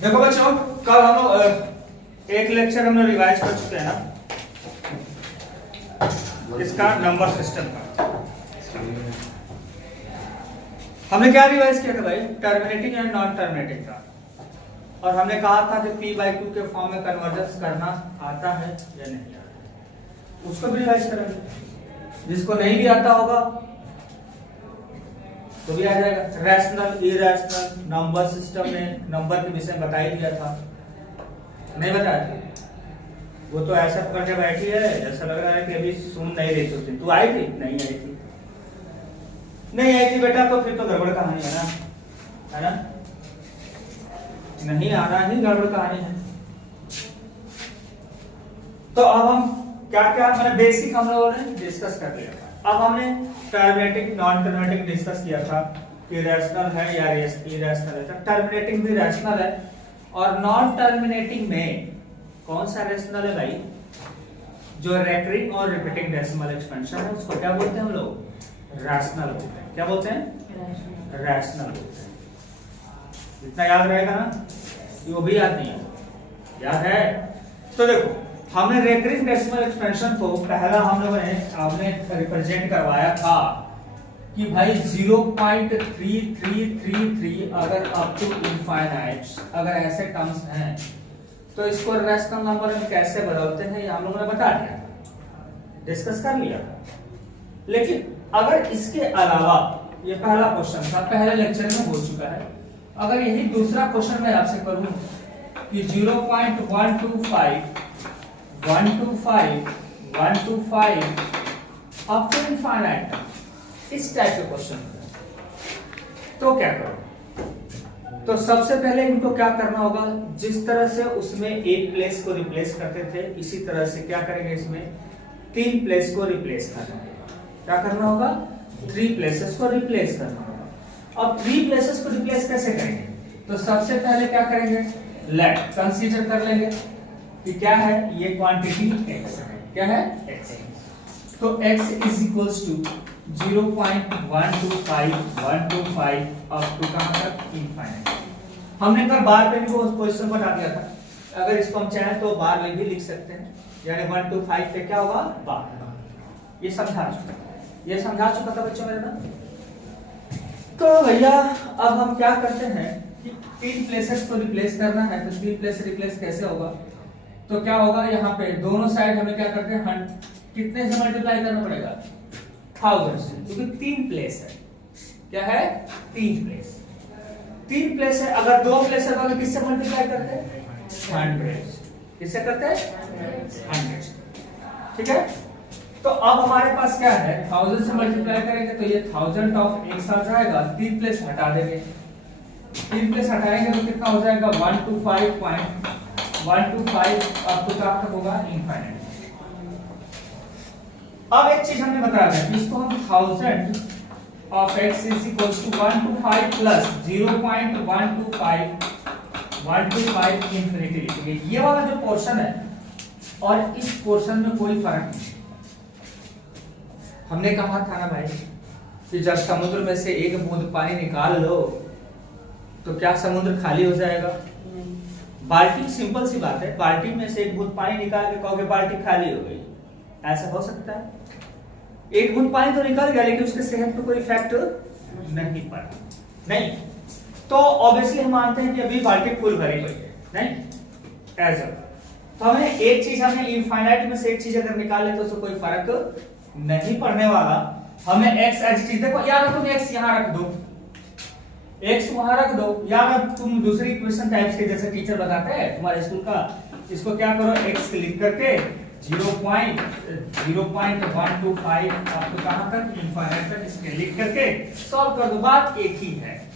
देखो बच्चों, कल हम लोग एक लेक्चर हम लोग रिवाइज कर चुके हैं ना, इसका नंबर सिस्टम का। हमने क्या रिवाइज किया था भाई? टर्मिनेटिंग एंड नॉन टर्मिनेटिंग का। और हमने कहा था कि p/q के फॉर्म में कन्वर्जेंस करना आता है या नहीं आता है, उसको भी रिवाइज करेंगे। जिसको नहीं भी आता होगा तो भी आ जाएगा। रैशनल, इरेशनल, नंबर सिस्टम में नंबर के विषय में बता ही दिया था, नहीं बताया था? वो तो ऐसा पकड़ के बैठी है ऐसा लग रहा है कि अभी सुन नहीं रही थी। तू आई थी? नहीं आई थी। नहीं आई थी बेटा, तो फिर तो गड़बड़ कहानी है ना, है ना? नहीं आना ही गड़बड़ कहानी है। तो अब हम क्या क्या मैंने बेसिक हम लोगों ने डिस्कस कर लिया था। अब हमने टर्मिनेटिंग नॉन टर्मिनेटिंग डिस्कस किया था कि रैशनल है या इरेशनल है। तो टर्मिनेटिंग भी रैशनल है, और नॉन टर्मिनेटिंग में कौन सा रैशनल है भाई? जो रेकरिंग और रिपीटिंग डेसिमल एक्सपेंशन है उसको क्या बोलते हैं हम लोग? रैशनल बोलते हैं। क्या बोलते हैं? रैशनल बोलते हैं। इतना याद रहेगा ना, वो भी याद नहीं है, याद है? तो देखो, हमने रेकरिंग डेसिमल एक्सपेंशन को पहला हम लोगों ने आपने रिप्रेजेंट करवाया था कि भाई 0.3333 अगर अप टू इनफाइनाइट अगर ऐसे टर्म्स हैं तो इसको रैशनल नंबर में कैसे बदलते हैं, ये हम लोगों ने बता दिया, डिस्कस कर लिया। लेकिन अगर इसके अलावा, ये पहला क्वेश्चन था, पहले लेक्चर में हो चुका है, अगर यही दूसरा क्वेश्चन मैं आपसे करूं कि 0.125 अप टू इनफाइनाइट, इस टाइप के क्वेश्चन, तो क्या करो? तो सबसे पहले इनको क्या करना होगा? जिस तरह से उसमें एक प्लेस को रिप्लेस करते थे, इसी तरह से क्या करेंगे? इसमें 3 प्लेस को रिप्लेस करना होगा। क्या करना होगा? 3 प्लेसेस को रिप्लेस करना होगा। अब 3 प्लेसेस को रिप्लेस कैसे करेंगे? तो सबसे पहले क्या करेंगे? लेट कंसीडर कर लेंगे कि क्या है ये क्वांटिटी x है। क्या है? x। तो x is equals to 0.125 up to कहां तक? इनफाइनाइट। हमने कल बार पे भी वो पोजीशन बता दिया था, अगर इसको हम चाहें तो बार में भी लिख सकते हैं, यानी 1 to 5 पे क्या होगा? बार। ये समझा चुका था बच्चों मेरे ना। तो भैया अब हम क्या करते हैं कि 3 प्लेसेस को रिप्लेस करना है, तो 3 प्लेस रिप्लेस कैसे होगा? तो क्या होगा? यहाँ पे दोनों साइड हमें क्या करते हैं? कितने से मल्टीप्लाई करना पड़ेगा? 1000 से, क्योंकि 3 प्लेस है। क्या है? 3 प्लेस। 3 प्लेस है, अगर 2 प्लेस है तो किससे मल्टीप्लाई करते हैं? 100। किससे करते हैं? 100। ठीक है। तो अब हमारे पास क्या है? 1000 से मल्टीप्लाई करेंगे तो ये 1000 ऑफ x आ जाएगा, 3 प्लेस हटा देंगे। 3 प्लेस हटाएंगे तो कितना हो जाएगा? 125 आपको कहां तक होगा? इनफाइनाइट। अब एक चीज हमने बताया था, इसको हम 1000 of x is equal to 125 plus 0.125 infinity लिखेंगे। ये वाला जो पोर्शन है और इस पोर्शन में कोई फर्क नहीं। हमने कहा था ना भाई कि जब समुद्र में से एक बूंद पानी निकाल लो तो क्या समुद्र खाली हो जाएगा? बाल्टी, सिंपल सी बात है, बाल्टी में से एक बूंद पानी निकाल के कहोगे बाल्टी खाली हो गई, ऐसा हो सकता है? एक बूंद पानी तो निकल गया लेकिन उसके सेहत पे कोई इफेक्ट नहीं पड़ा, नहीं। तो ऑब्वियसली हम मानते हैं कि अभी बाल्टी फुल भरी हुई है, नहीं? एज तो हमें एक चीज, हमने इनफाइनाइट में से एक चीज अगर निकाले तो उससे कोई फर्क नहीं पड़ने वाला। हमें x एज चीज, देखो यार तुम x यहां रख दो, x वहां रख दो, या तुम दूसरी इक्वेशन टाइप्स के जैसे टीचर बताते हैं तुम्हारे स्कूल का, इसको क्या करो? x लिख करके 0.125 आपको कहां तक? इनफाइनाइट तक, इसके लिख करके सॉल्व कर दो। बात एक ही है,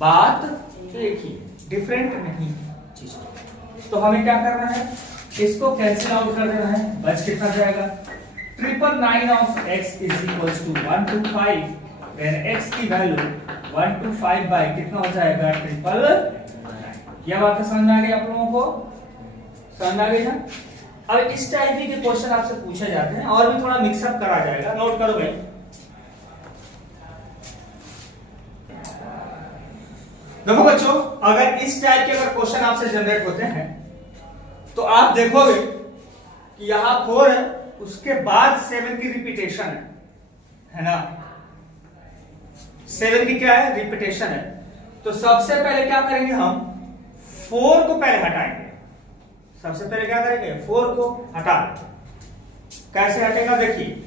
बात एक ही, डिफरेंट नहीं चीज। तो हमें क्या करना है? इसको कैंसिल आउट कर देना है। बच कितना जाएगा? 999 of x is equals to 125 when x की वैल्यू 125 बाय कितना हो जाएगा? 999। यह बात समझ में आ गई आप लोगों को? समझ आ गई ना? अब इस टाइप के क्वेश्चन आपसे पूछे जाते हैं, और भी थोड़ा मिक्सअप करा जाएगा, नोट करो भाई। देखो बच्चों, अगर इस टाइप के अगर क्वेश्चन आपसे जनरेट होते हैं तो आप देखोगे कि यहां 4 है, उसके बाद 7 की रिपीटेशन है ना, 7 की क्या है, रिपीटेशन है। तो सबसे पहले क्या करेंगे, हम 4 को पहले हटाएंगे। सबसे पहले क्या करेंगे, 4 को हटा। कैसे हटेगा देखिए,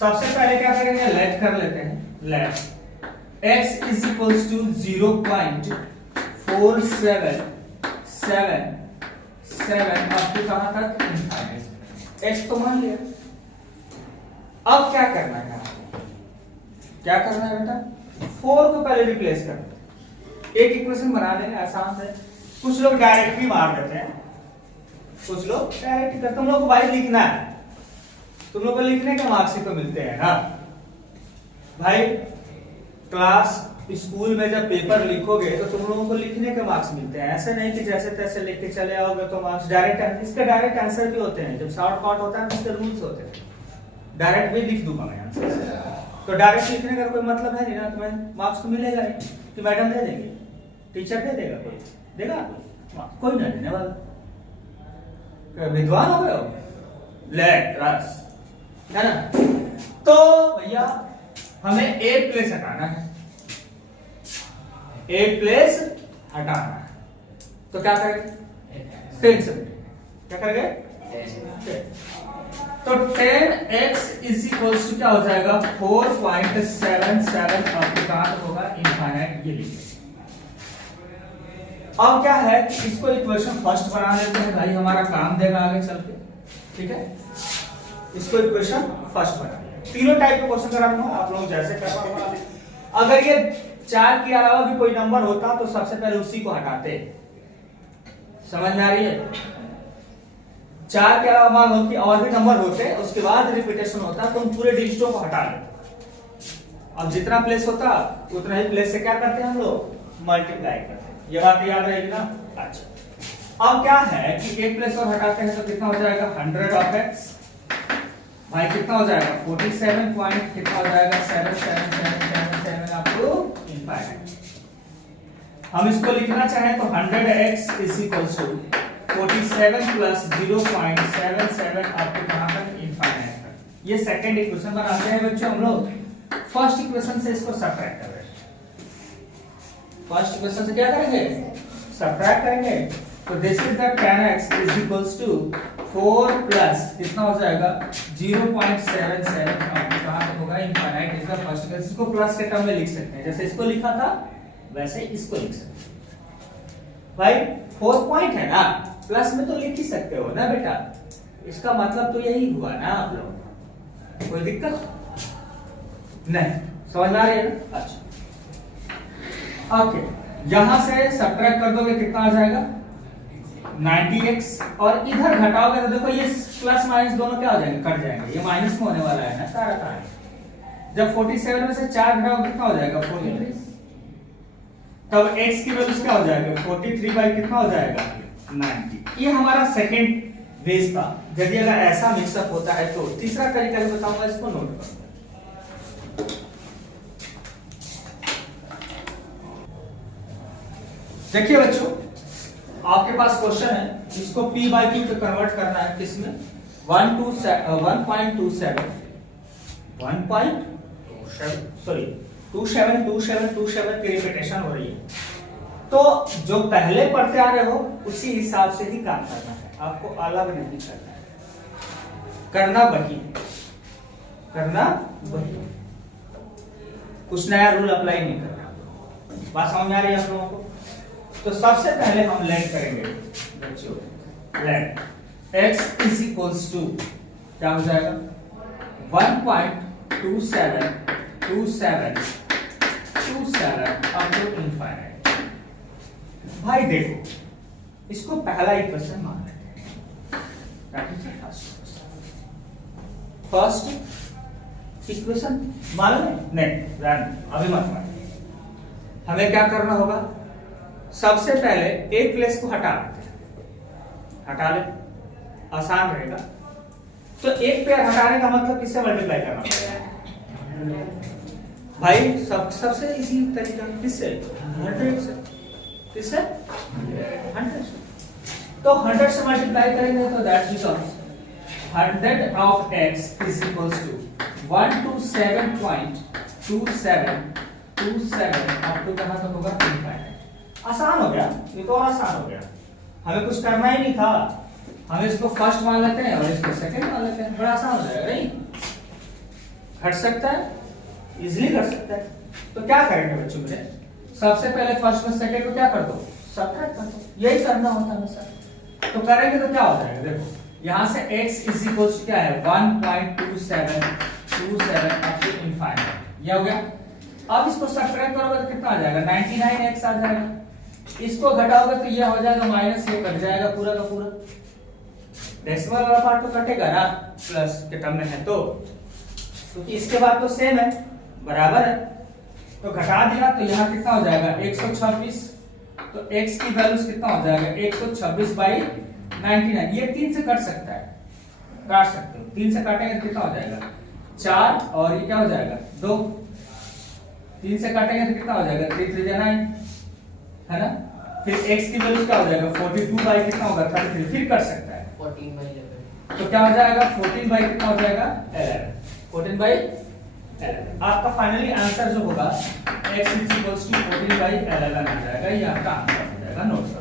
सबसे पहले क्या करेंगे, लेट कर लेते हैं, let x is equals to 0.4777 up to कहां तक, इनफाइनाइट। x तो मान लिया। अब क्या करना है, क्या करना है बेटा, 4 को पहले रिप्लेस कर, एक इक्वेशन बना देंगे आसान से। कुछ लोग डायरेक्ट भी मार देते हैं, कुछ लोग डायरेक्ट करते। तुम लोग को भाई लिखना है, तुम लोग को लिखने के मार्क्स ही तो मिलते हैं ना भाई। क्लास स्कूल में जब पेपर लिखोगे तो तुम लोगों को लिखने के मार्क्स मिलते हैं, ऐसे नहीं कि जैसे तैसे लिख के चले आओगे तो मार्क्स। डायरेक्ट, इसके डायरेक्ट आंसर भी होते हैं, जब शॉर्ट कट होता है इसके रूल्स होते हैं। डायरेक्ट भी लिख दूंगा मैं आंसर, तो डायरेक्ट लिखने का कोई मतलब है नहीं ना, तुम्हें मार्क्स तो मिलेगा नहीं कि मैडम दे देंगे, टीचर दे देगा, कोई देगा, कोई नहीं देने वाला। विद्वान हो गए हो, लेट रस है ना। तो भैया हमें एक प्लेस हटाना है, एक प्लेस हटाना है, तो क्या करेंगे, 10 से क्या करेंगे, तो 10x इज इक्वल्स टू क्या हो जाएगा, 4.77 अब कहां होगा, इनफाइनाइट। ये लिखिए। अब क्या है कि इसको इक्वेशन फर्स्ट बना लेते हैं भाई, हमारा काम देगा आगे चल के, ठीक है। इसको इक्वेशन फर्स्ट बना, तीनों टाइप के क्वेश्चन कराऊंगा, आप लोग जैसे कर पाओगे। अगर ये 4 के अलावा भी कोई नंबर होता तो सबसे पहले उसी को हटाते, समझ में आ रही है। 4 के अलावा मान लो कि और भी नंबर होते, उसके बाद रिपीटेशन होता तो हम पूरे डिजिटों को हटा लेते। अब जितना प्लेस होता उतना ही प्लेस से क्या करते हैं हम लोग, मल्टीप्लाई करते हैं। ये बात याद रहेगी ना। अच्छा, अब क्या है कि एक प्लेस और हटाते हैं तो कितना हो जाएगा, 100 ऑफ x भाई कितना हो जाएगा, 47 पॉइंट कितना हो जाएगा, 7777 अप टू इनफाइनाइट। हम इसको लिखना चाहें तो 100x is equals to 47 plus 0.77 up to कहां तक, इनफाइनाइट तक। ये सेकंड इक्वेशन बनाते हैं बच्चों हम लोग। फर्स्ट इक्वेशन से इसको सब्ट्रैक्ट कर रहे हैं, फर्स्ट इक्वेशन से क्या करेंगे, सब्ट्रैक्ट करेंगे। तो this is the tan x is equals to 4 plus कितना हो जाएगा, 0.77 कहां तक होगा, infinite is the first equation. इसको प्लस के टर्म में लिख सकते हैं, जैसे इसको लिखा था वैसे इसको लिख सकते हैं। भाई 4 पॉइंट है ना, प्लस में तो लिख ही सकते हो ना बेटा, इसका मतलब तो यही हुआ ना आप लोग, कोई दिक्कत नहीं, समझ में आ रही है ना। अच्छा ओके, यहां से सब्ट्रैक्ट कर दोगे कितना आ जाएगा, 90x, और इधर घटाओगे तो देखो ये प्लस माइनस दोनों क्या हो जाएंगे, कट जाएंगे, ये माइनस में होने वाला है ना सारा काम। जब 47 में से 4 घटाओगे कितना हो जाएगा, 43, तब x की वैल्यू क्या हो जाएगा, 43 बाई कितना हो जाएगा, 90। ये हमारा सेकंड बेस था। यदि अगर ऐसा मिक्सअप होता है तो तीसरा तरीका भी बताऊंगा, इसको नोट करो। देखिए बच्चों, आपके पास क्वेश्चन है, इसको p बाई q पे कन्वर्ट करना है, किसमें, 1.27 की रिपीटेशन हो रही है। तो जो पहले पढ़ते आ रहे हो उसी हिसाब से ही काम करना है, आपको अलग नहीं करना है, करना वही, कुछ नया रूल अप्लाई नहीं करना। बात समझ में आ रही है आप लोगों को। तो सबसे पहले हम लेट करेंगे बच्चों, let x is equals to क्या हो जाएगा, 1.27 अप टू इनफाइनाइट। भाई देखो, इसको पहला इक्वेशन मान लेते हैं, फर्स्ट इक्वेशन मान लें, नहीं अभी मत मान। हमें क्या करना होगा, सबसे पहले एक प्लेस को हटा ले, आसान रहेगा। तो एक पेयर हटाने का मतलब किससे मल्टीप्लाई करना पड़ेगा भाई, सबसे इजी तरीका किससे, 100 से। किससे 100 से। तो 100 से मल्टीप्लाई करेंगे तो that becomes 100 of x is equals to 127.2727 up to कहां तक होगा इनफाइनाइट। आसान हो गया, ये तो आसान हो गया, हमें कुछ करना ही नहीं था, हम इसको फर्स्ट मान लेते हैं और इसको सेकंड मान लेते हैं, बड़ा आसान हो जाएगा नहीं। घट सकता है, इजीली घट सकता है। तो क्या करेंगे बच्चों मेरे, सबसे पहले फर्स्ट में सेकंड को क्या कर दो, सबट्रैक्ट कर दो, यही करना होता है हमेशा। तो करेंगे तो क्या हो जाएगा, देखो यहां से x इज इक्वल्स टू क्या है 1.2727 अप टू इनफाइनाइट, ये हो गया। अब इसको सबट्रैक्ट करोगे तो कितना आ जाएगा 99x आ जाएगा, इसको घटाओगे तो ये हो जाएगा माइनस, ये कट जाएगा पूरा का पूरा, डेसिमल वाला पार्ट तो कटेगा ना प्लस के टर्म में है, तो क्योंकि इसके बाद तो सेम है, बराबर है, तो घटा दिया तो यहाँ कितना हो जाएगा 126, तो x की वैल्यूज कितना हो जाएगा 126/99, ये 3 से कट सकता है, काट सकते हो, 3 से काटेंगे तो कितना हो जाएगा 4 और ये क्या हो जाएगा 2, 3 से काटेंगे तो कितना हो जाएगा 3 3 9 है ना। फिर x की वैल्यू क्या हो जाएगा 42 बाई कितना होगा 33, फिर कर सकता है 14/11, तो क्या हो जाएगा 14 बाई कितना हो जाएगा 11, 14/11। आपका फाइनली आंसर जो होगा x इज इक्वल्स टू 14/11 आ जाएगा, ये आपका आंसर हो जाएगा, नोट करो।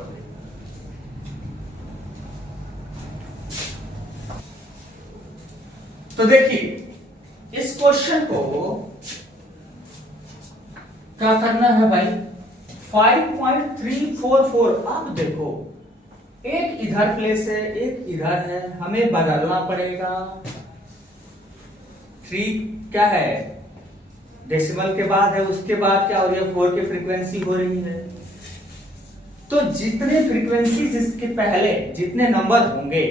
तो देखिए इस क्वेश्चन को क्या करना है भाई 5.344, अब देखो एक इधर प्लेस है एक इधर है, हमें बदलना पड़ेगा। 3 क्या है डेसिमल के बाद है, उसके बाद क्या हो रही है 4 की फ्रीक्वेंसी हो रही है, तो जितने फ्रीक्वेंसी जिसके पहले जितने नंबर होंगे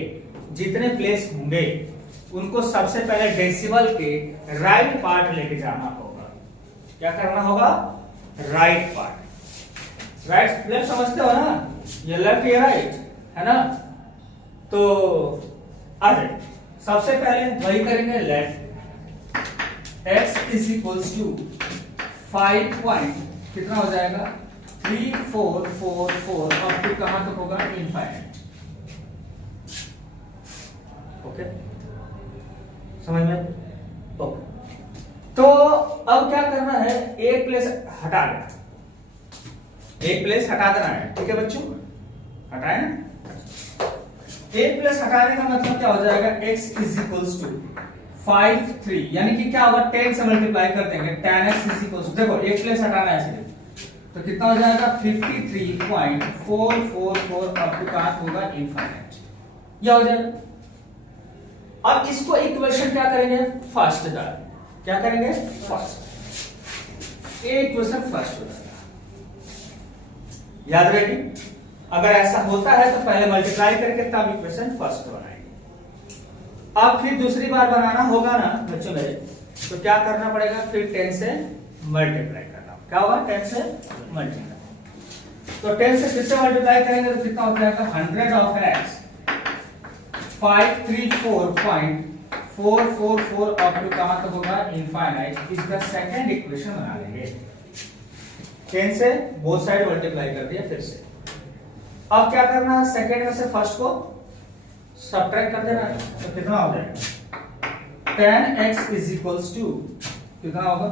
जितने प्लेस होंगे उनको सबसे पहले डेसिमल के राइट पार्ट लेके जाना होगा। क्या करना होगा राइट पार्ट, राइट लेफ्ट समझते हो ना, ये लेफ्ट ये राइट है ना, तो आ जाए सबसे पहले वही करेंगे left, x is equals to 5 point कितना हो जाएगा 3444 अप टू कहां तक होगा इनफाइनाइट, ओके समझ में, ओके। तो अब क्या करना है, एक प्लेस हटा देना, एक प्लेस हटा देना है, ठीक है बच्चों, हटाए ना, एक प्लेस हटाने का मतलब क्या हो जाएगा x इज इक्वल्स टू 53, यानी कि क्या होगा 10 से मल्टीप्लाई कर देंगे 10x इज इक्वल्स टू, देखो एक प्लेस हटाना है सिर्फ, तो कितना हो जाएगा 53.444 अप टू कहां होगा इनफाइनाइट, ये हो जाएगा। अब इसको इक्वेशन क्या करेंगे फर्स्ट डाल, क्या करेंगे फर्स्ट, ये इक्वेशन फर्स्ट हो जाएगा, याद रहेगी। अगर ऐसा होता है तो पहले मल्टीप्लाई करके तब इक्वेशन फर्स्ट बनाएंगे। अब फिर दूसरी बार बनाना होगा ना बच्चों मेरे, तो क्या करना पड़ेगा फिर 10 से मल्टीप्लाई करना, क्या होगा 10 से मल्टीप्लाई, तो 10 से फिर से मल्टीप्लाई करेंगे तो कितना हो जाएगा 100 ऑफ x 534.444 अप टू कहां तक होगा infinite, is the second equation बना लेंगे। 10 से बोथ साइड मल्टीप्लाई कर दिया फिर से। अब क्या करना है सेकंड में से फर्स्ट को सबट्रैक्ट कर देना है, तो कितना हो जाएगा 10x इज इक्वल्स टू कितना होगा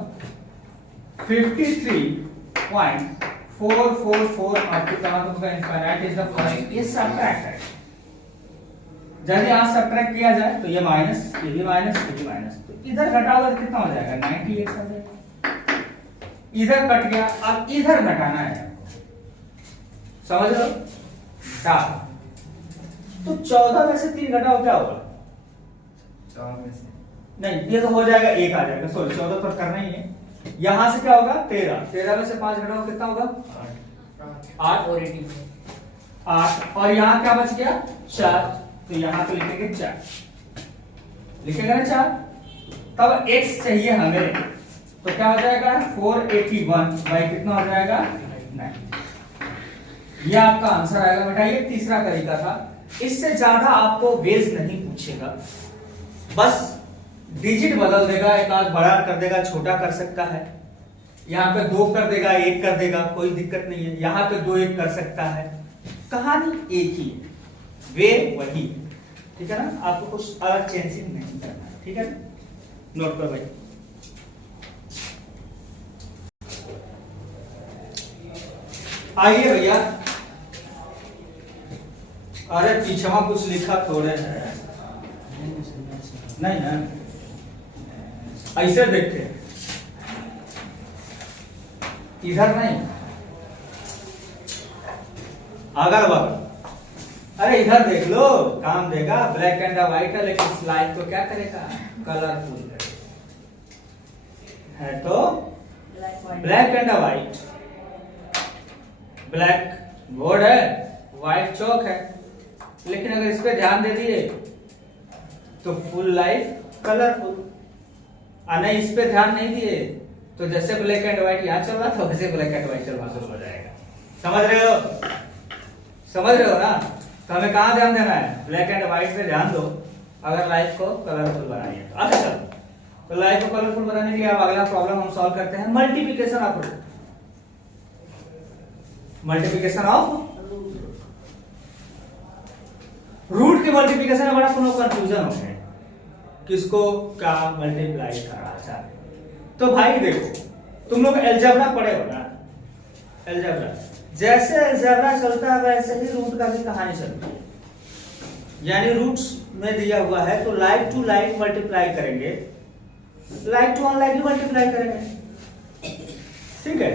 53.444 अप टू कहां तक होगा इनफाइनाइट, इज द फर्स्ट, ये सबट्रैक्ट है। जब यहां सबट्रैक्ट किया जाए तो ये माइनस, ये भी माइनस, ये भी माइनस, तो इधर घटाओगे तो कितना हो जाएगा 98 आ जाएगा, इधर कट गया, अब इधर घटाना है, समझ लो 7, तो 14 में से 3 घटाओ क्या होगा 4 में से नहीं, ये तो हो जाएगा 1 आ जाएगा, सॉरी 14 तो करना ही है, यहां से क्या होगा 13 में से 5 घटाओ कितना होगा 8 और 8, और यहां क्या बच गया 4, तो यहां पे लिखेंगे 4, लिखेंगे ना 4, तब x चाहिए हमें, तो क्या हो जाएगा 481 बाई कितना हो जाएगा 9, ये आपका आंसर आएगा बेटा। ये तीसरा तरीका था, इससे ज्यादा आपको वेज नहीं पूछेगा, बस डिजिट बदल देगा, एक आध बड़ा कर देगा, छोटा कर सकता है, यहाँ पे 2 कर देगा, 1 कर देगा, कोई दिक्कत नहीं है। यहाँ पे 2 1 कर सकता है, कहानी एक ही है, वे वही, ठीक है ना। आपको कुछ अलग चेंजिंग नहीं करना है, ठीक है। नोट करो भाई। आइए भैया, अरे पीछे में कुछ लिखा थोड़े है, नहीं ना, ऐसे देखते इधर नहीं, अगल बगल। अरे इधर देख लो, काम देगा। ब्लैक एंड व्हाइट है, लेकिन स्लाइड को क्या करेगा, कलरफुल है तो black and white. Black board है, व्हाइट चौक है, लेकिन अगर इस पे ध्यान दे दिए तो फुल लाइफ कलरफुल। नहीं, इस पे ध्यान नहीं दिए तो जैसे ब्लैक एंड व्हाइट यहाँ चल रहा था वैसे ब्लैक एंड व्हाइट चलना शुरू हो जाएगा। समझ रहे हो, समझ रहे हो ना। तो हमें कहाँ ध्यान देना है, ब्लैक एंड व्हाइट पे ध्यान दो अगर लाइफ को कलरफुल बनानी है। अच्छा चलो, तो लाइफ को कलरफुल बनाने के लिए अब अगला प्रॉब्लम हम सॉल्व करते हैं, multiplication of root. Multiplication of root के मल्टीप्लिकेशन में बड़ा कोनो कंफ्यूजन हो गया, किसको क्या मल्टीप्लाई करना चाहते। तो भाई देखो, तुम लोग अलजेब्रा पढ़े हो ना, अलजेब्रा जैसे अलजेब्रा चलता है वैसे ही रूट का भी कहानी चलती है। यानी रूट्स में दिया हुआ है तो लाइक टू लाइक मल्टीप्लाई करेंगे, लाइक टू अनलाइक ही मल्टीप्लाई करेंगे, ठीक है।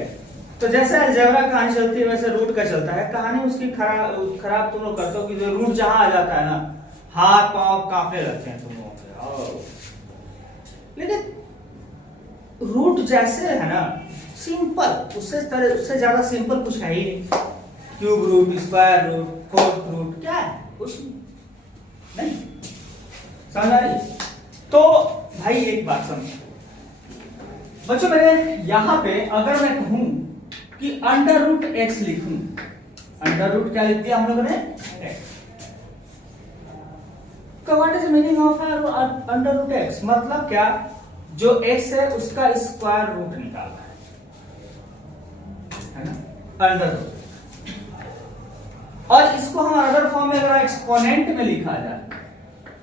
तो जैसे अलजेब्रा कहानी चलती है वैसे रूट का चलता है। कहानी उसकी खराब तुम लोग करते हो कि जो रूट जहां आ जाता है ना, हाथ पांव कांपने लगते हैं तुम लोगों के। लेकिन रूट जैसे है ना सिंपल, उससे ज्यादा सिंपल कुछ है ही नहीं। Cube root, square root, fourth root, क्या है, कुछ नहीं। समझ आ रही। तो भाई एक बात समझो बच्चों, मेरे यहां पे अगर मैं कहूं कि अंडर रूट एक्स लिखूं, अंडर रूट क्या लिख दिया हम लोगों ने, what is meaning of under root X, मतलब क्या, जो x है उसका स्क्वायर रूट निकालना है ना, अंडर रूट। और इसको हम अदर फॉर्म में अगर एक्सपोनेंट में लिखा जाए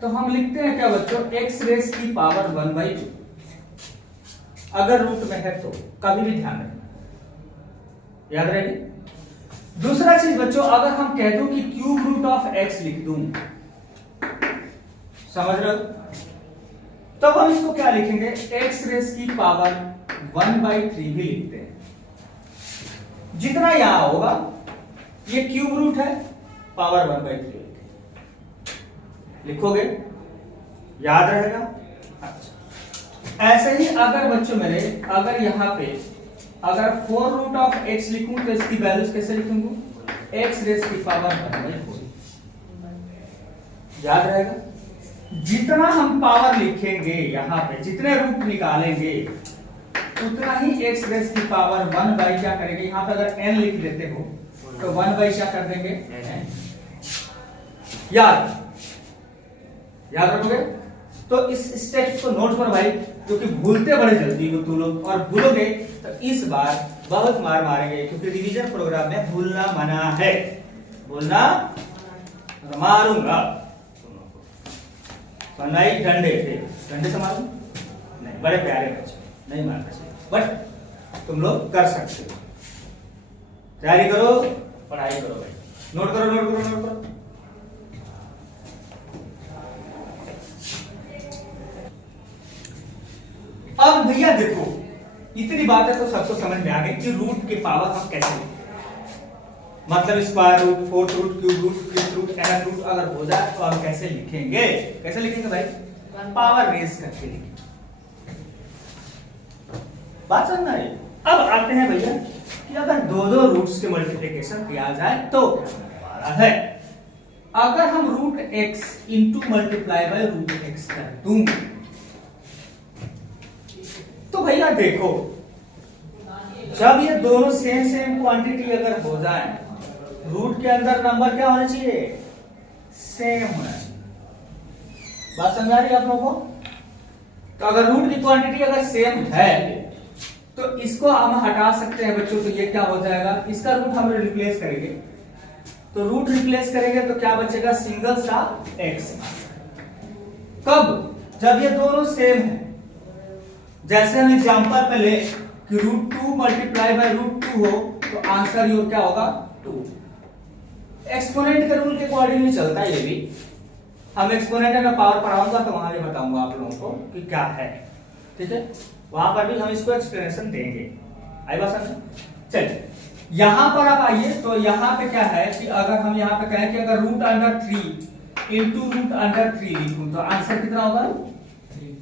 तो हम लिखते हैं क्या बच्चों, x रेस की पावर 1/2, अगर रूट में है तो कभी भी ध्यान रखना, याद रहेगी। दूसरा चीज बच्चों, अगर हम कह दूं कि क्यूब रूट ऑफ x लिख दूं, समझ रहे हो, तब हम इसको क्या लिखेंगे, x रेस की पावर 1/3 भी लिखते हैं। जितना यहां होगा ये क्यूब रूट है, पावर 1/3 लिखोगे, याद रहेगा। अच्छा, ऐसे ही अगर बच्चों मेरे, अगर यहां पे अगर 4 रूट ऑफ x लिखूं तो इसकी वैल्यूज कैसे लिखूंगा, x रेस की पावर 1/4, याद रहेगा। जितना हम पावर लिखेंगे यहां पे, जितने रूट निकालेंगे उतना ही x रेस की पावर 1/, क्या करेंगे, यहां पे अगर n लिख देते हो तो 1/, क्या कर देंगे, याद रखोगे। तो इस स्टेप्स को नोट करो भाई, क्योंकि भूलते बड़े जल्दी हो तुम लोग, और भूलोगे तो इस बार बहुत मार मारेंगे, क्योंकि रिवीजन प्रोग्राम में भूलना मना है, भूलना मारूंगा। नहीं, डंडे से मारूं नहीं, बड़े प्यारे बच्चे नहीं मारना चाहिए, बट तुम लोग कर सकते हो। तैयारी करो, पढ़ाई करो भाई, नोट करो नोट करो नोट करो। अब भैया देखो, इतनी बातें तो सबको समझ में आ गई कि रूट के पावर हम कैसे लिखते हैं, मतलब square root, fourth root, cube root, fifth root, N root अगर हो जाए तो हम कैसे लिखेंगे, कैसे लिखेंगे भाई, पावर रेस करके लिखेंगे। बात समझना है। अब आते हैं भैया कि अगर दो रूट्स के मल्टीप्लिकेशन किया जाए तो क्या होने वाला है। अगर हम root X into multiply by root X कर दूं तो भैया देखो, जब ये दोनों सेम क्वांटिटी अगर हो जाए, रूट के अंदर नंबर क्या होना चाहिए, सेम होना चाहिए। बात समझ आ रही है आप लोगों को। तो अगर रूट की क्वांटिटी अगर सेम है तो इसको हम हटा सकते हैं बच्चों, तो ये क्या हो जाएगा, इसका रूट हम रिप्लेस करेंगे, तो रूट रिप्लेस करेंगे तो क्या बचेगा, सिंगल सा x। कब, जब ये दोनों सेम है। जैसे हम एग्जांपल पे ले कि √2 मल्टीप्लाई बाय √2 हो तो आंसर योर क्या होगा 2। एक्सपोनेंट के रूल के अकॉर्डिंगली चलता है ये भी। हम एक्सपोनेंट में पावर पढ़ाऊंगा तो वहां भी बताऊंगा आप लोगों को कि क्या है, ठीक है, वहां पर भी हम इसको एक्सप्लेनेशन देंगे। आई बात समझ। चलिए यहां पर आप आइए, तो यहां पे क्या है कि अगर हम यहां पे कहें कि अगर √3 इंटू √3 लिखूं तो आंसर कितना होगा, 3।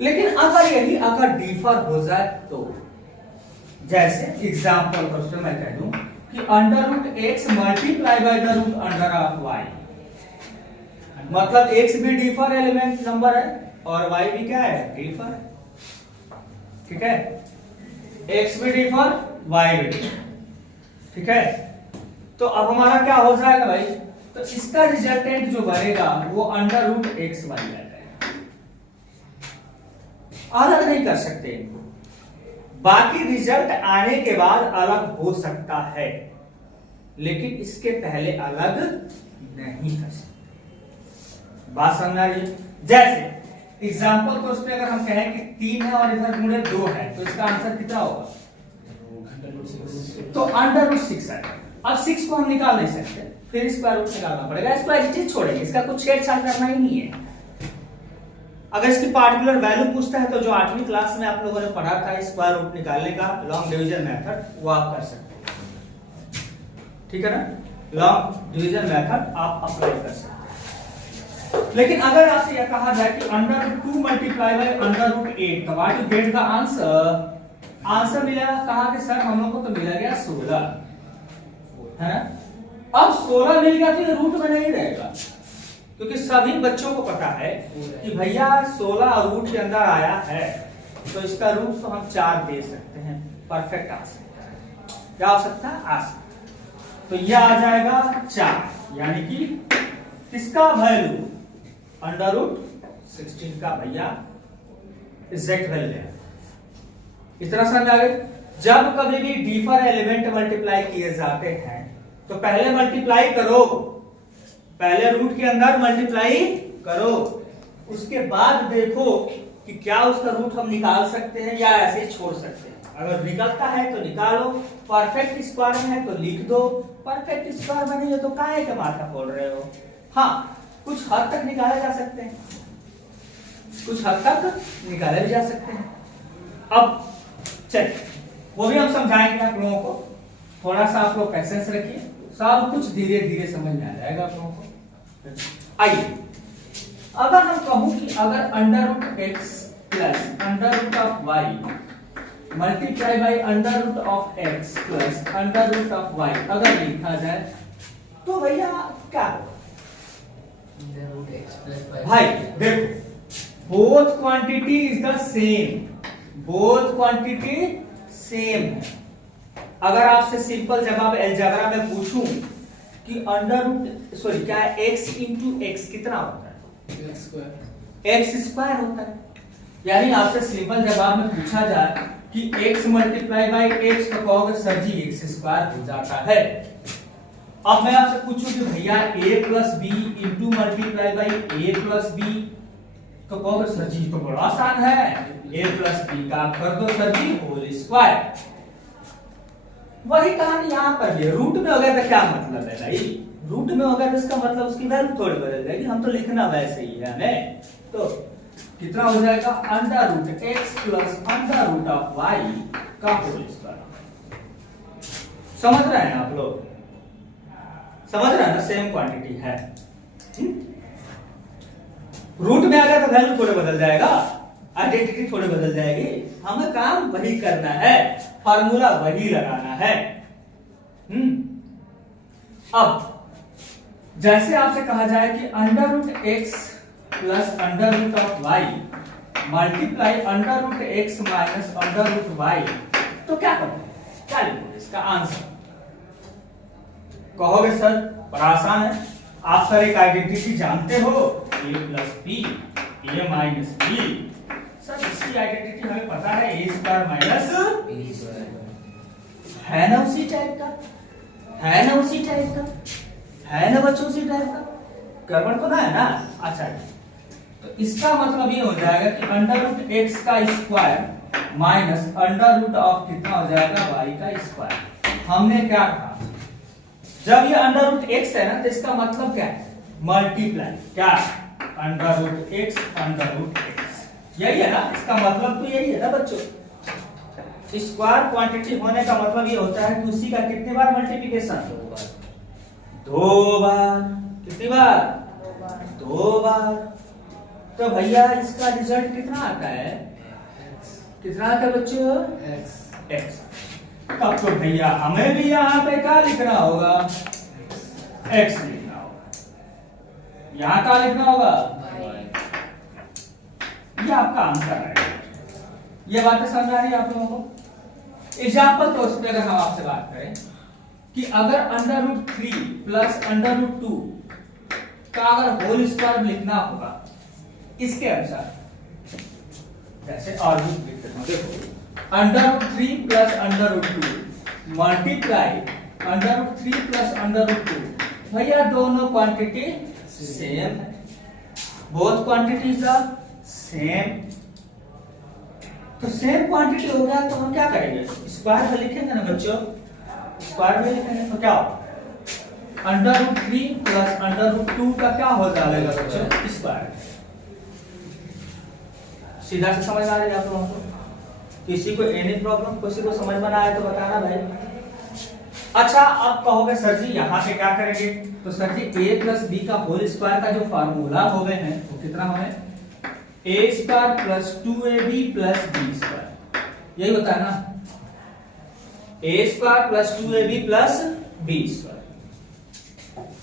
लेकिन अगर यही अगर डिफर हो जाए तो, जैसे एग्जांपल पर मैं कह दूं कि √x multiply by the root under of y, मतलब x भी डिफर एलिमेंट नंबर है और y भी क्या है, डिफर, ठीक है, x भी डिफर y भी डिफर, ठीक है। तो अब हमारा क्या हो जाएगा भाई, तो इसका रिजल्टेंट जो बनेगा वो √xy आ जाएगा। अलग नहीं कर सकते, बाकी रिजल्ट आने के बाद अलग हो सकता है, लेकिन इसके पहले अलग नहीं कर सकते। बात समझ आ रही है। जैसे एग्जांपल तो उसमें अगर हम कहें कि 3 है और इधर गुणे 2 है तो इसका आंसर कितना होगा, तो √6 है। अब 6 को हम निकाल नहीं सकते, फिर स्क्वायर रूट निकालना पड़ेगा। इसको एज इट इज छोड़ेंगे, इसका कुछ छेड़छाड़ करना ही नहीं है। अगर इसकी पार्टिकुलर वैल्यू पूछता है तो जो 8वीं क्लास में आप लोगों ने पढ़ा था स्क्वायर रूट निकालने का लॉन्ग डिवीजन मेथड, वो आप कर सकते हैं, ठीक है ना, लॉन्ग डिवीजन मेथड आप अप्लाई कर सकते हैं। लेकिन अगर आपसे यह कहा जाए कि √2 मल्टीप्लाई बाय √8 तो what you get the answer, answer मिलेगा कहा कि सर हम लोग को तो मिला गया 16, है ना। अब 16 मिल गया तो ये रूट में नहीं रहेगा, क्योंकि सभी बच्चों को पता है कि भैया 16 रूट के अंदर आया है तो इसका रूट तो हम 4 दे सकते हैं, परफेक्ट आ सकता है। क्या हो सकता है, आ सकता है। तो यह आ जाएगा 4, यानी कि किसका वैल्यू, √16 का भैया एग्जैक्ट वैल्यू है। इस तरह से आगे जब कभी भी डिफर एलिमेंट मल्टीप्लाई किए जाते हैं तो पहले मल्टीप्लाई करो, पहले रूट के अंदर मल्टीप्लाई करो, उसके बाद देखो कि क्या उसका रूट हम निकाल सकते हैं या ऐसे ही छोड़ सकते हैं। अगर निकलता है तो निकालो, परफेक्ट स्क्वायर में है तो लिख दो, परफेक्ट स्क्वायर में नहीं है तो काहे का माथा फोड़ रहे हो। हाँ, कुछ हद तक निकाले जा सकते हैं, कुछ हद तक निकाले भी जा सकते हैं। अब चलिए वो भी हम समझाएंगे आप लोगों को, थोड़ा सा आप लोग पेशेंस रखिए, सब कुछ धीरे धीरे समझ में आ जाएगा आप लोगों को। आइए अगर हम कहूं कि अगर √x plus √y multiply by √x plus √y अगर लिखा जाए तो भैया क्या भाई, देखो both quantity is the same, both quantity same है। अगर आपसे सिंपल जवाब अलजेब्रा में पूछूं कि क्या है, x इंटू एक्स कितना होता है, x स्क्वायर होता है। यानी आपसे सिंपल जवाब में पूछा जाए कि x मल्टीप्लाई बाय x तो कहोगे सर जी x स्क्वायर हो जाता है। अब मैं आपसे पूछूं कि भैया a plus B into multiply by a plus B तो कहोगे सर जी तो बड़ा आसान है, a प्लस बी का कर दो सर जी होल स्क्वायर। वही कहानी यहाँ पर भी, रूट में हो गया तो क्या मतलब है भाई, रूट में हो गया तो इसका मतलब उसकी वैल्यू थोड़ी बदल जाएगी, हम तो लिखना वैसे ही है हमें। तो कितना हो जाएगा, √x प्लस √y का होल स्क्वायर। समझ रहे हैं आप लोग, समझ रहे हैं ना, सेम क्वांटिटी है। रूट में आ गया तो वैल्यू थोड़े बदल जाएगा, आइडेंटिटी थोड़ी बदल जाएगी, हमें काम वही करना है, फार्मूला वही लगाना है। अब जैसे आपसे कहा जाए कि √x plus √y multiply √x minus √y तो क्या करोगे, क्या लिखोगे इसका आंसर। कहोगे सर बड़ा आसान है, आप सर एक आइडेंटिटी जानते हो, a plus B, a minus B. Sir इसकी आइडेंटिटी हमें पता है A square minus B square है ना उसी टाइप का, है ना उसी टाइप का, है ना बच्चों उसी टाइप का, गड़बड़ तो ना है ना। अच्छा तो इसका मतलब ये हो जाएगा कि अंडर रूट एक्स का square minus under root of कितना हो जाएगा वाई का स्क्वायर। हमने क्या कहा, जब ये अंडर रूट एक्स है ना तो इसका मतलब क्या है, मल्टीप्लाई, क्या under root x under root x, यही है ना इसका मतलब, तो यही है ना बच्चों। स्क्वायर क्वांटिटी होने का मतलब ये होता है कि उसी का कितने बार मल्टीप्लिकेशन, दो बार। कितनी बार, दो बार। तो भैया इसका रिजल्ट कितना आता है, कितना आता है बच्चों, x। तब तो भैया हमें भी यहाँ पे क्या लिखना होगा, x लिखना होगा, यहाँ क्या लिखना होगा, ये आपका आंसर है। ये बातें समझ आ रही है आप लोगों को। एग्जाम्पल तो उसमें अगर हम आपसे बात करें कि अगर under root 3 plus under root 2 का अगर होल स्क्वायर लिखना होगा इसके अनुसार, जैसे और भी लिख देता हूं, देखो under root 3 plus under root 2 multiply under root 3 plus under root 2, भैया दोनों क्वांटिटी सेम है, बोथ क्वांटिटीज आर सेम। तो सेम क्वांटिटी हो गया तो हम क्या करेंगे, स्क्वायर में लिखेंगे ना बच्चों, स्क्वायर में लिखेंगे तो क्या होगा, under root 3 plus under root 2 का क्या हो जाएगा बच्चों, स्क्वायर। सीधा से समझ आ रही है आप लोगों को। किसी को एनी प्रॉब्लम, किसी को समझ में ना आए तो बताना भाई। अच्छा आप कहोगे सर जी यहाँ पे क्या करेंगे, तो sir ji a plus b का होल स्क्वायर का जो फार्मूला हो गए हैं वो कितना हो गए, A square plus 2ab plus B square, यही होता है ना, A square plus 2ab plus B square.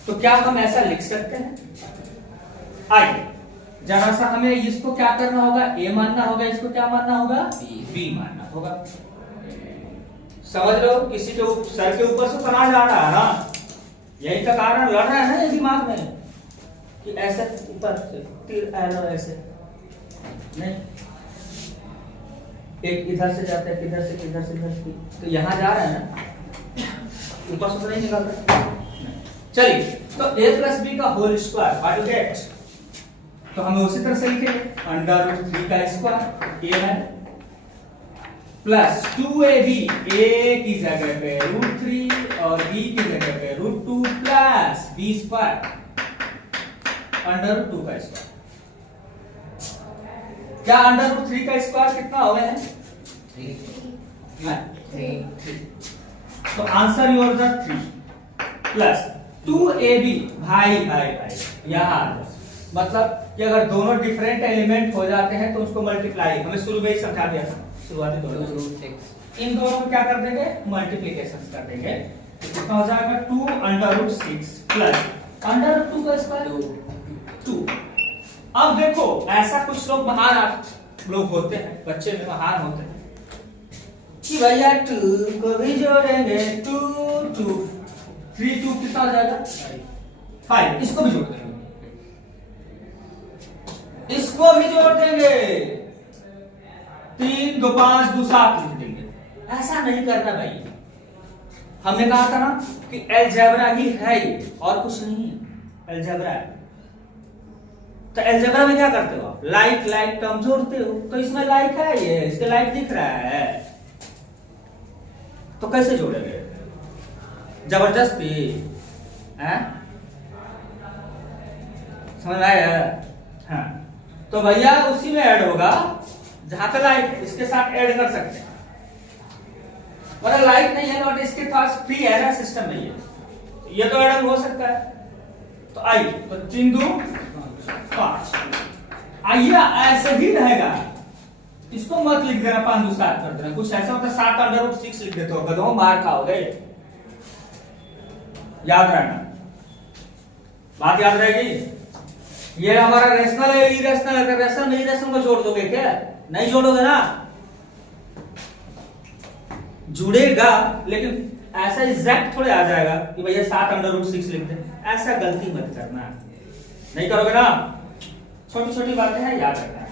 तो क्या हम ऐसा लिख सकते हैं, आइए जरा सा हमें इसको क्या करना होगा, a मानना होगा, इसको क्या मानना होगा, b मानना होगा। समझ लो, किसी के सर के ऊपर से तना जा रहा है ना, यही का कारण लड़ रहा है ना ये दिमाग में कि ऐसे ऊपर से तीर आया ऐसे नहीं, एक इधर से जाता है, किधर से किधर से इधर से, तो यहां जा रहा है ना, ऊपर से तो नहीं निकल रहा। चलिए तो a प्लस बी का whole square what you get, तो हमें उसी तरह से लिखेंगे अंडर रूट 3 का स्क्वायर a है प्लस 2ab, a की जगह पे रूट 3 और b की जगह पे root 2 plus b square under root 2 का स्क्वायर। क्या अंडर रूट 3 का स्क्वायर कितना हो गया है, 3। तो answer your the 3 plus 2ab, भाई भाई भाई यहां मतलब कि अगर दोनों डिफरेंट एलिमेंट हो जाते हैं तो उसको मल्टीप्लाई, हमें शुरू में ही समझा दिया था शुरुआती दौर में, इन दोनों को क्या कर देंगे, मल्टीप्लिकेशन कर देंगे, तो कितना हो जाएगा 2 under root 6 plus under root 2 का स्क्वायर 2। अब देखो ऐसा कुछ लोग महान लोग होते हैं, बच्चे में महान होते हैं कि भैया 2 को भी जोड़ेंगे, 2 2 3 2 कितना हो जाएगा 5, इसको भी जोड़ देंगे, इसको भी जोड़ देंगे, 3 2 5 2 7 लिख देंगे। ऐसा नहीं करना भाई, हमने कहा था ना कि अलजेब्रा ही है ये और कुछ नहीं है, अलजेब्रा है। तो अलजेब्रा में क्या करते हो आप, लाइक लाइक टर्म जोड़ते हो, तो इसमें लाइक है, ये इसके लाइक दिख रहा है, तो कैसे जोड़ेंगे, जबरदस्ती है, समझ आया। हाँ तो भैया उसी में ऐड होगा जहां पे लाइट है, इसके साथ ऐड कर सकते हैं, अगर लाइट नहीं है तो इसके पास फ्री है ना सिस्टम में, ये तो ऐड हो सकता है। तो आइए तो 3 2 5, आइए ऐसे ही रहेगा, इसको मत लिख देना 5 2 7 कर देना, कुछ ऐसा होता है 7 अंडर रूट 6 लिख देते हो, गधों मार खाओगे, याद रहना, बात याद रहेगी। ये हमारा रेशनल है, इरेशनल है, रेशनल में इरेशनल को जोड़ दोगे क्या, नहीं जोड़ोगे ना, जुड़ेगा लेकिन ऐसा एग्जैक्ट थोड़े आ जाएगा कि भैया 7 अंडर रूट 6 लिख दे, ऐसा गलती मत करना, नहीं करोगे ना, छोटी छोटी बातें हैं याद रखना है।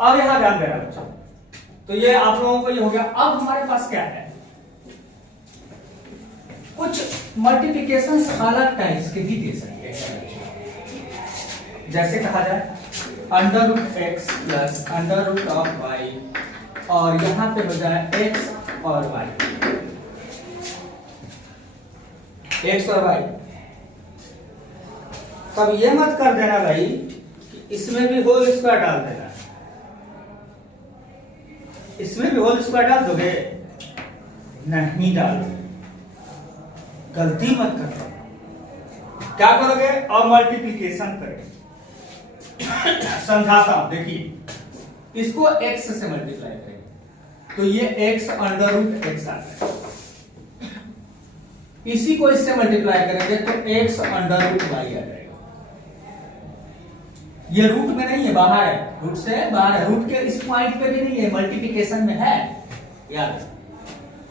अब यहां ध्यान देना बच्चों, तो ये आप लोगों को ये हो गया। अब हमारे पास क्या है, कुछ मल्टीप्लिकेशन अलग टाइप्स के भी दे सकते हैं। जैसे कहा जाए under root x plus under root of y, और यहां पे हो जाए एक्स और वाई, एक्स और वाई। तब ये मत कर देना भाई कि इसमें भी होल स्क्वायर डाल देना, इसमें भी होल स्क्वायर डाल दोगे, नहीं डालोगे, गलती मत करना। क्या करोगे, और मल्टीप्लिकेशन करेंगे। समझाता हूं, देखिए इसको x से मल्टीप्लाई करेंगे तो ये x अंडर रूट एक्स आता है, इसी को इससे मल्टीप्लाई करेंगे तो x अंडर रूट वाई आ जाएगा। ये रूट में नहीं है, बाहर है, रूट से बाहर है, रूट के इस पॉइंट पे भी नहीं है, मल्टीप्लिकेशन में है याद।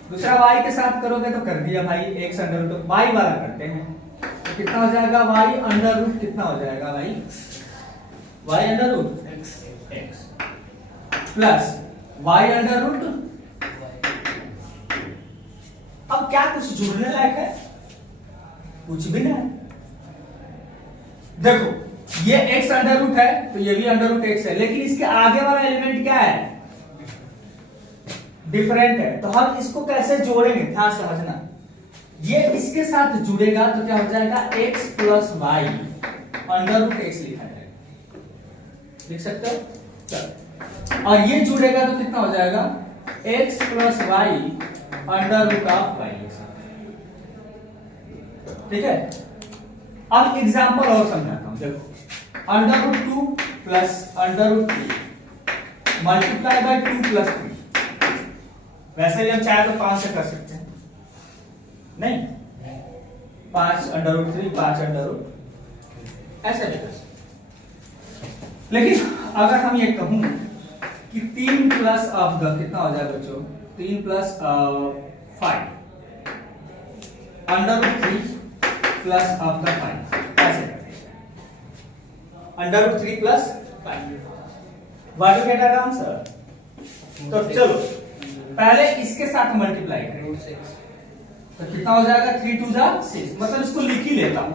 दूसरा y के साथ करोगे तो कर दिया भाई, x अंडर रूट y वाला करते हैं तो कितना हो जाएगा, y अंडर रूट कितना हो जाएगा भाई, y under root x plus y under root. अब क्या कुछ जुड़ने लायक है, कुछ भी नहीं। देखो ये x अंडर रूट है तो ये भी अंडर रूट x है, लेकिन इसके आगे वाला एलिमेंट क्या है, डिफरेंट है। तो हम इसको कैसे जोड़ेंगे, ध्यान समझना। ये इसके साथ जुड़ेगा तो क्या हो जाएगा, x plus y under root x लिखा जाएगा, लिख सकते हो चल। और ये जुड़ेगा तो कितना हो जाएगा, x plus y under root of y, ठीक है। अब एग्जांपल और समझाता हूं, देखो under root 2 plus under root 3 multiply by 2 प्लस 3। वैसे भी हम चाहे तो 5 से कर सकते हैं, नहीं 5 अंडर रूट 3 5 अंडर रूट, ऐसे भी कर सकते। लेकिन अगर हम ये कहूं कि 3 प्लस ऑफ द कितना हो जाएगा बच्चों, 3 plus 5 under root 3 plus of the 5, ऐसे under root 3 plus 5, what you get an answer. तो चलो पहले इसके साथ मल्टीप्लाई करें तो कितना हो जाएगा, 3 2 जा 6, मतलब इसको लिख ही लेता हूं,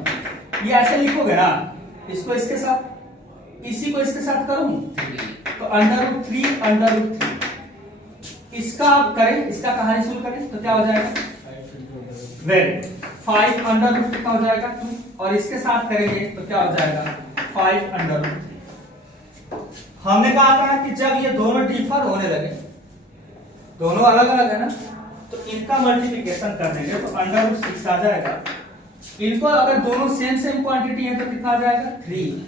ये ऐसे लिखोगे ना, इसको इसके साथ, इसी को इसके साथ करूं तो अंडर रूट 3 अंडर रूट 3, इसका आप करें, इसका कहानी शुरू करें तो क्या हो जाएगा, वेरी 5 अंडर रूट कितना हो जाएगा 2, और इसके साथ करेंगे तो क्या हो जाएगा 5 अंडर रूट 3। हमने कहा था कि जब ये दोनों डिफर होने लगे, दोनों अलग अलग है ना, तो इनका मल्टीप्लिकेशन कर देंगे तो अंडर रूट 6 आ जाएगा। इनको अगर दोनों सेम सेम क्वांटिटी है तो कितना आ जाएगा 3,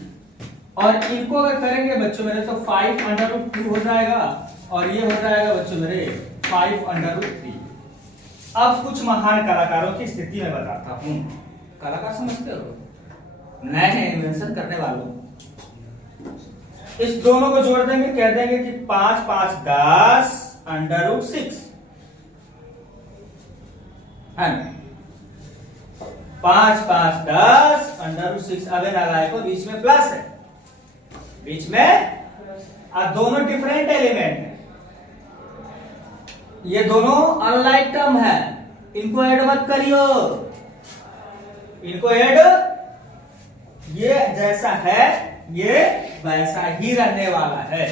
और इनको अगर करेंगे बच्चों मेरे तो 5 अंडर रूट 2 हो जाएगा, और ये हो जाएगा बच्चों मेरे 5 अंडर रूट 3। अब कुछ महान कलाकारों की स्थिति में बताता हूं, कलाकार समझते हो, नए नए इन्वेंशन करने वालों, इस दोनों को जोड़ देंगे, कह देंगे कि 5 5 10 अंडर रूट 6 है, 5 5 10 अंडर रूट 6। अब लगाए को बीच में प्लस है, बीच में, और दोनों डिफरेंट एलिमेंट है, ये दोनों अनलाइक टर्म है, इनको ऐड मत करियो, इनको ऐड, ये जैसा है ये वैसा ही रहने वाला है,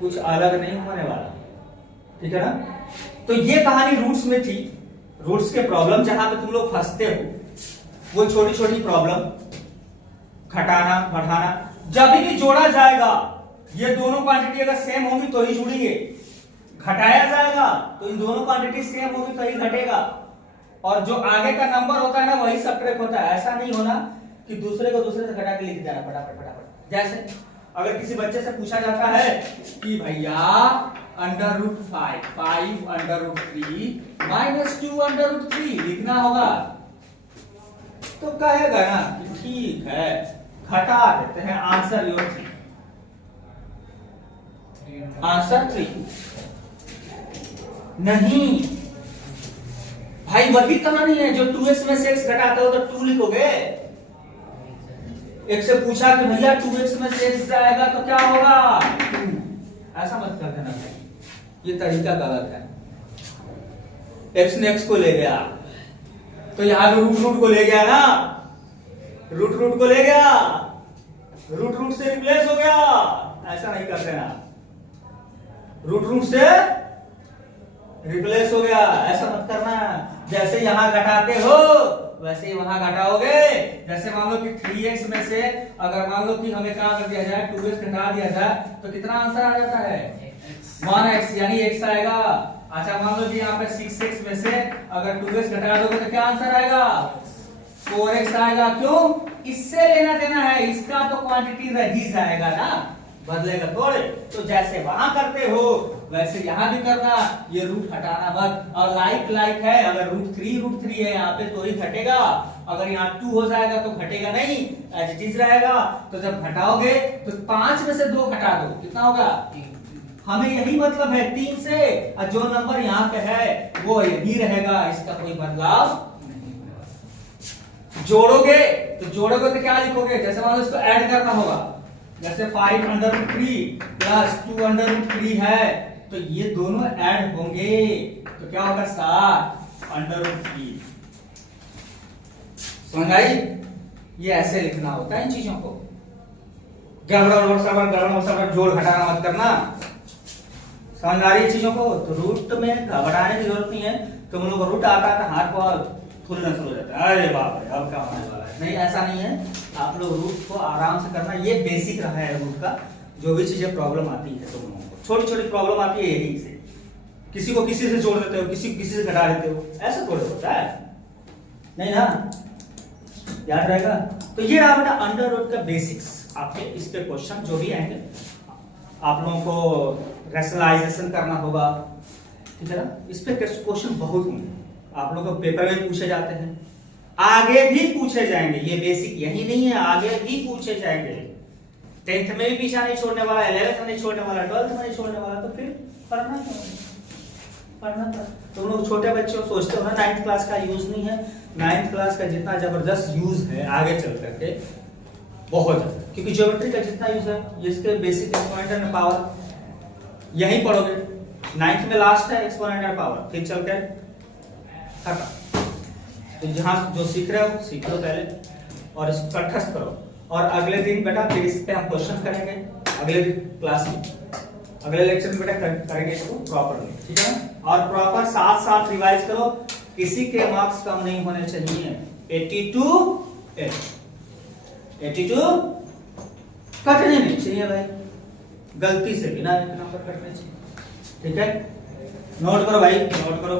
कुछ अलग नहीं होने वाला, ठीक है ना। तो ये कहानी रूट्स में थी, रूट्स के प्रॉब्लम जहां पे तुम लोग फंसते हो, वो छोटी छोटी प्रॉब्लम, घटाना बढ़ाना, जब भी जोड़ा जाएगा, ये दोनों क्वांटिटी अगर सेम होगी तो ही जुड़ेंगे, घटाया जाएगा तो इन दोनों क्वांटिटी सेम होगी तो ही घटेगा, और जो आगे का नंबर होता है ना वही सबट्रैक्ट होता है। ऐसा नहीं होना कि दूसरे को दूसरे से घटा के लिख देना फटाफट फटाफट। जैसे अगर किसी बच्चे से पूछा जाता है कि भैया under root 5 under root 3 minus 2 under root 3 लिखना होगा, तो कहेगा ना कि ठीक है, घटा देते हैं, आंसर योर 3, आंसर 3 नहीं भाई, वही कहानी है जो 2x में से x घटाते हो तो 2 लिखोगे, एक से पूछा कि भैया 2x में से x जाएगा तो क्या होगा 2, ऐसा मत कर देना भाई, ये तरीका गलत है। x ने x को ले गया तो यहां रूट को ले गया ना, रूट को ले गया, रूट से रिप्लेस हो गया, ऐसा नहीं कर देना। रूट से रिप्लेस हो गया, ऐसा मत करना। जैसे यहां घटाते हो वैसे ही वहां घटाओगे। जैसे मान लो कि 3x में से अगर मान लो कि हमें क्या कर दिया जाए 2x घटा दिया जाए तो कितना आंसर आ जाता है 1x, यानी x आएगा। अच्छा मान लो कि यहाँ पे 6x में से अगर 2x घटा दोगे तो क्या आंसर आएगा 4x आएगा। क्यों, इससे लेना देना है, इसका तो क्वांटिटी रह ही जाएगा ना, बदलेगा थोड़े। तो जैसे वहां करते हो वैसे यहां भी करना, ये रूट हटाना मत। और लाइक है, अगर रूट थ्री है यहाँ पे तो ही घटेगा, अगर यहाँ 2 हो जाएगा तो घटेगा नहीं, एज इट इज रहेगा। तो जब घटाओगे तो 5 में से 2 घटा दो, कितना होगा 3। हमें यही मतलब है 3 से, और जो नंबर यहाँ पे है वो यही रहेगा, इसका कोई बदलाव नहीं। जोड़ोगे तो क्या लिखोगे, जैसे मान लो इसको ऐड करना होगा, जैसे 5√3 प्लस 2√3 है तो ये दोनों ऐड होंगे तो क्या होगा 7√3। समझ आई? ये ऐसे लिखना होता है इन चीजों को, गड़बड़ जोड़ घटाना मत करना। समझ आ रही है चीजों को? तो रूट में घबराने की जरूरत नहीं है। तुम लोग को रूट आता है तो हाथ को फूलना शुरू हो जाता है, अरे बाप रे अब क्या होने वाला है। नहीं, ऐसा नहीं है, आप लोग रूट को आराम से करना। ये बेसिक रहा है रूट का। जो भी चीजें प्रॉब्लम आती है तुम लोगों को, छोटी छोटी प्रॉब्लम आती है यही से, किसी को किसी से जोड़ देते हो, किसी से घटा देते हो, ऐसा थोड़ा होता है, नहीं ना, याद रहेगा। तो ये रहा बेटा अंडर रूट का बेसिक्स। आपके इस पे क्वेश्चन जो भी आएंगे आप लोगों को रैशनलाइजेशन करना होगा, ठीक है ना। इस पे क्वेश्चन बहुत होंगे, आप लोगों को पेपर में पूछे जाते हैं, आगे भी पूछे जाएंगे। ये बेसिक यही नहीं है, आगे भी पूछे जाएंगे। 10th में भी पीछा नहीं छोड़ने वाला, 11th में नहीं छोड़ने वाला, 12th में नहीं छोड़ने वाला। तो फिर पढ़ना क्यों, पढ़ना था। तुम लोग छोटे बच्चे सोचते हो ना 9th क्लास का यूज नहीं है, 9th क्लास का जितना जबरदस्त यूज है आगे चल करके बहुत ज्यादा, क्योंकि ज्योमेट्री का जितना यूज है इसके बेसिक एक्सपोनेंट एंड पावर यही पढ़ोगे। 9th में लास्ट है एक्सपोनेंट एंड पावर, फिर चल के खत्म। तो जहां जो सीख रहे हो सीख लो पहले और इसको कंठस्थ करो, और अगले दिन बेटा फिर इस पे हम क्वेश्चन करेंगे, अगले दिन क्लास में, अगले लेक्चर में बेटा करेंगे इसको प्रॉपरली, ठीक है ना। और प्रॉपर साथ साथ रिवाइज करो, किसी के मार्क्स कम नहीं होने चाहिए। 82 कटने नहीं चाहिए भाई, गलती से बिना एक नंबर कटने चाहिए, ठीक है। नोट करो भाई, नोट करो।